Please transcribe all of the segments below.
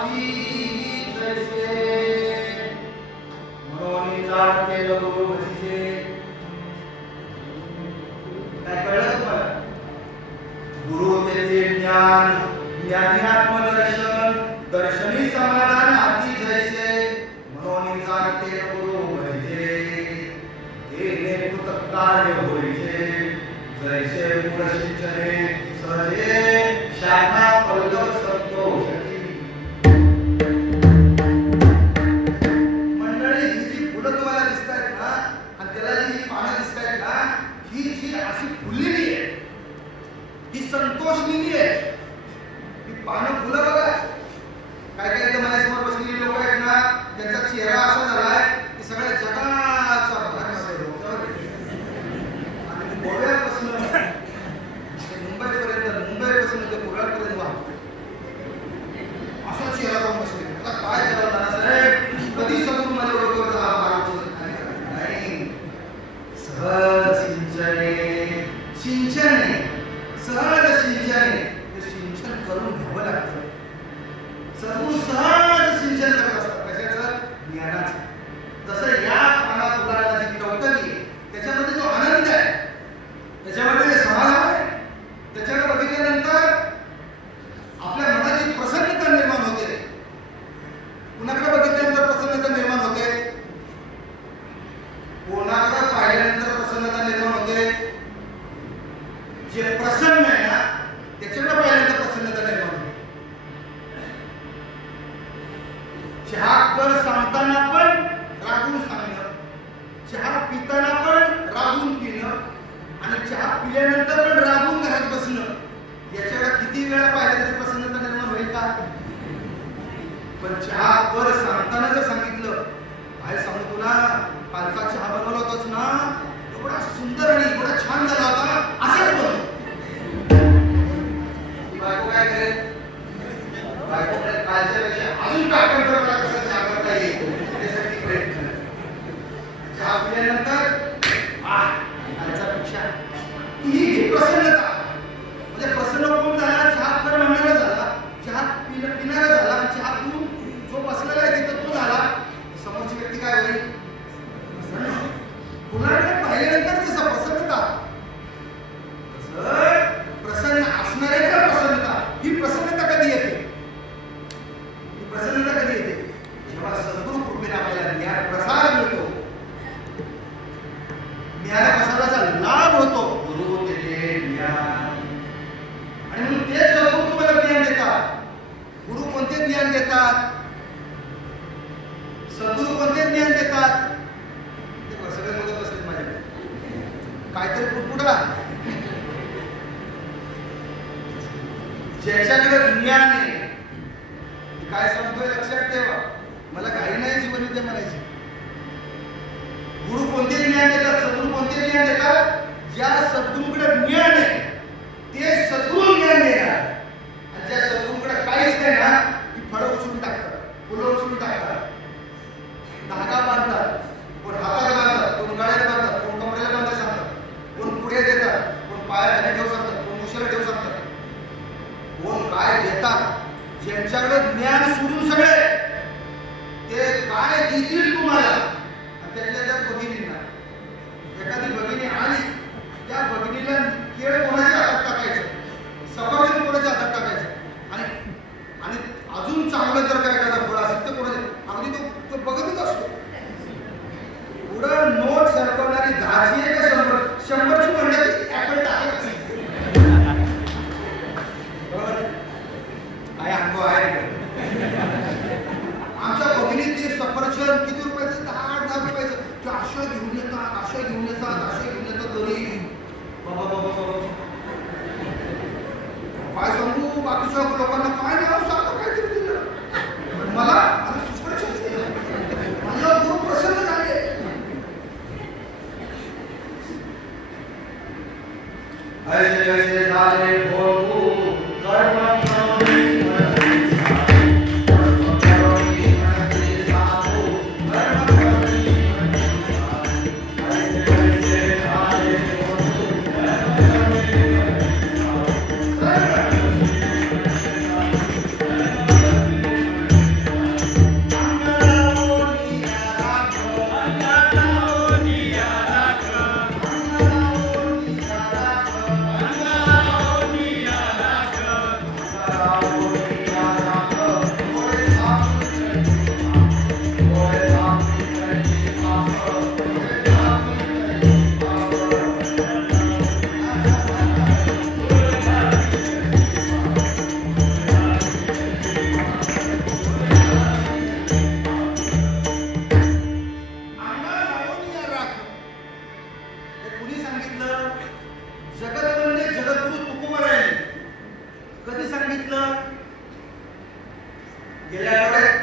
हाती जैसे म्हणून जाणते गुरु भजिजे. काय कळलं तुम्हाला? गुरु तेथे ज्ञान, ज्ञानी आत्मदर्शन, दर्शनी समाधान हाती जैसे म्हणून जाणते गुरु भजिजे. हे कृतकार्य होईचे जैसे मूळ सिंचने सहजे शाखा पल्लव संतोषी. मंडळी ही जी फुलं तुम्हाला दिसतायत ना आणि त्याला जी पानं दिसतायत ना, ही जी अशी फुललेली आहे ही संतोषलेली आहे. ही पानं फुलं बघा. काय काय इथे माझ्यासमोर बसलेली लोक आहेत ना, त्यांचा चेहरा असा झालाय की सगळ्या जगाचा भाग नसेल आणि गोव्यापासून मुंबईपासून ते पुण्यापर्यंत वाहतो असा चेहरा जाऊन बसले. आता काय करावं नानासाहेब, कधी समोर माझ्या डोक्यावरचा हा भार उचलत नाही. सहज सिंचने, सिंचने सहज सिंचने, ते सिंचन करून घ्यावं लागतं. सद्गुरू सहज सिंचन करत असतात. कशाचं? ज्ञानाचं. जसं या पाना फुलाला जी टवटली आहे त्याच्यामध्ये जो आनंद आहे, त्याच्यामध्ये जे समाधान आहे, त्याच्याकडे बघितल्यानंतर आपल्या मनाची प्रसन्नता निर्माण होते. कुणाकडे बघितल्यानंतर प्रसन्नता निर्माण होते? कोणाकडे पाहिल्यानंतर प्रसन्नता निर्माण होते? जे प्रसन्न आहे ना त्याच्याकडे पाहिल्यानंतर प्रसन्नता निर्माण होते. चहा कर सांगताना पण रागून सांगणं, चहा पिताना पण रागून पिणं आणि चहा पिल्यानंतर पण रागून घरात बसणं, याच्याकडे किती वेळा पाहिलं तरी प्रसन्नता निर्माण होईल का? पण चहा कर सांगताना जर सांगितलं, काय सांगू तुला, कालचा चहा बनवला होतास ना, एवढा सुंदर आणि एवढा छान झाला होता, असंच बनव. बायको काय करेल? बायको कालच्या पेक्षा अजून काय कसं चहा करता येईल त्यासाठी प्रयत्न करेल. चहा पिल्यानंतर कालच्यापेक्षा ही प्रसन्नता, म्हणजे प्रसन्न कोण झाला? चहा कर म्हणणारा झाला, चहा पिणारा झाला, चहा पिऊन जो बसलेला आहे तिथं तो झाला. समोरची व्यक्ती काय होईल? कुणाकडे पाहिल्यानंतर जसं प्रसन्नता, प्रसन्न असणाऱ्याकडे प्रसन्नता. ही प्रसन्नता कधी येते? ही प्रसन्नता कधी येते? जेव्हा सद्गुरू कृपेने आपल्याला ज्ञान प्रसाद मिळतो, ज्ञान प्रसादाचा लाभ होतो. गुरु तेथे ज्ञान, आणि म्हणून तेच सद्गुरू तुम्हाला ज्ञान देतात. गुरु कोणते ज्ञान देतात? सद्गुरू कोणते ज्ञान देतात? ते सगळे बघत असतील माझ्याकडे, काहीतरी पुटपुटा. ज्याच्याकडे ज्ञान आहे, काय सांगतोय लक्षात ठेवा, मला काही नाही जीवन विद्या म्हणायची. गुरु कोणते ज्ञान देतात? सद्गुरू कोणते ज्ञान देतात? ज्या सद्गुरूकडे ज्ञान आहे ते सद्गुरू ज्ञान देणार, आणि ज्या सद्गुरूकडे काहीच नाही ना, ती फळं उचलून टाकतात, फुलं उचलून टाकतात, धागा बांधतात, कोण हाताला बांधतात, कोण गळ्याला बांधतात, कोण कमरेला बांधतात सांगतात, कोण पुढे देतात, कोण पायाखाली ठेवू सांगतात, कोण उशिरा ठेवू सांगतात, कोण काय देतात. ज्यांच्याकडे ज्ञान सोडून सगळे ते काय देतील तुम्हाला, त्यातल्या त्यात भगिनींना. एखादी भगिनी आली, त्या भगिनीला केळ कोणाच्या हातात टाकायचं, सफरचंद कोणाच्या हातात टाकायचं, आणि अजून चांगलं जर काय एखादा फळ असेल तर कोणाच्या, अगदी तो बघतच असतो. पुढं नोट सरकवणारी 10ची आहे का 100ची म्हणण्याची ऍपल टाकत नाही. काय अनुभव आहे? आमच्या भगिनीत ते सफरचंद किती रुपयाचं? 10-10 रुपयाचं. ते अशा घेऊन येतात, अशा घेऊन येतात, अशा घेऊन येतात घरी. बाबा बाबा बाबा काय सांगू, बाकीच्या लोकांना काय द्यावं, साधं काहीतरी दिलं. मला सफरचंद दिलं, माझ्या गुरु प्रसन्न झाले. ऐसे ऐसे झाले भोगू कर्म गेल्या आठवड्यात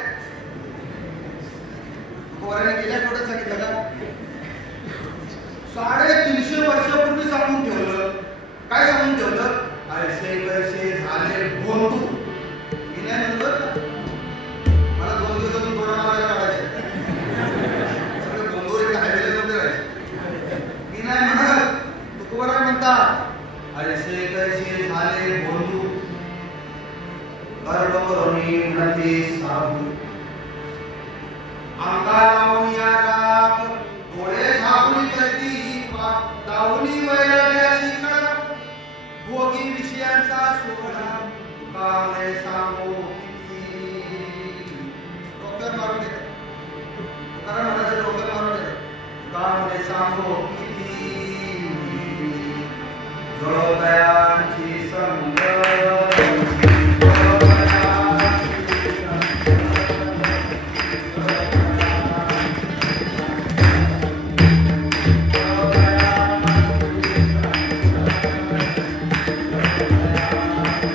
तुकोबाराने गेल्या आठवड्यात सांगितलं का 350 वर्षापूर्वी सांगून ठेवलं. काय सांगून ठेवलं? ऐसे कैसे झाले बोंधू. मी नाही म्हणलं मला 2 दिवसातून थोडा मार्ग काढायचा सगळे बोंधूर इकडे हायवेला नव्हते राहायचे. मी नाही म्हणत. तुकोबारा म्हणतात ऐसे कैसे झाले बोंधू गर्भ करुणी नदी साबू अंगालावून या राख डोळे झाकून करती दावणी वैराग्याची कळप भोगी विषयांचा सोहळा कामळे सांगो किती. डोक्यावर मारून येतात तुकाराम महाराज डोक्यावर मारून येतात कामळे सांगो किती जळतया